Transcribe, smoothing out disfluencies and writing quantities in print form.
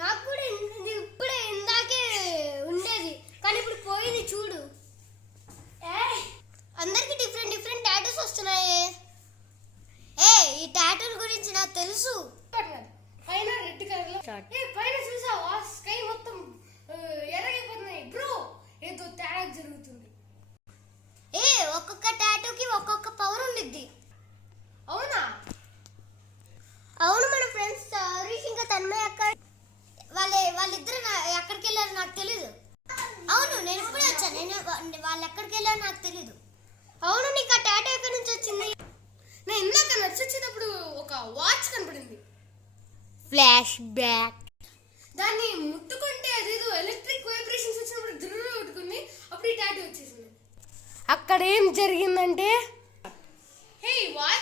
నాకు కూడా ఇప్పుడే ఇందాకే ఉండేది, కానీ ఇప్పుడు పోయింది చూడు. అందరికి డిఫరెంట్ డిఫరెంట్ టాటూస్ వస్తున్నాయి. ఈ టాటూల గురించి నాకు తెలుసు. పైన రెడ్ కలర్ లో పైన చూసావా స్కై మొత్తం ఎర్రగైపోతున్నాయి బ్రో. ఏదో తేడా జరుగుతుంది. ఒక్కొక్క టాటూకి ఒక్కొక్క పవర్ ఉండిద్ది. అవునా? అవును. మన ఫ్రెండ్స్ హరీష్ ఇంకా తన్మయ్ వాళ్ళిద్దరు ఎక్కడికి వెళ్ళారు నాకు తెలీదు. అవును, నేను ఇప్పుడే వచ్చాను. వాళ్ళు ఎక్కడికి వెళ్ళారు నాకు తెలీదు. అవును, నీకు ఆ టాటూ ఎక్కడి నుంచి వచ్చింది? నేను ఇందాక నడిచొచ్చేటప్పుడు ఒక వాచ్ కనపడింది. Flash back. దాన్ని ముట్టుకుంటే అదేదో ఎలక్ట్రిక్ వైబ్రేషన్స్ వచ్చినప్పుడు దుర్రు కొట్టుకుంది. అప్పుడు ఈ టాటూ వచ్చేసింది. అక్కడ ఏం జరిగిందంటే హే వాచ్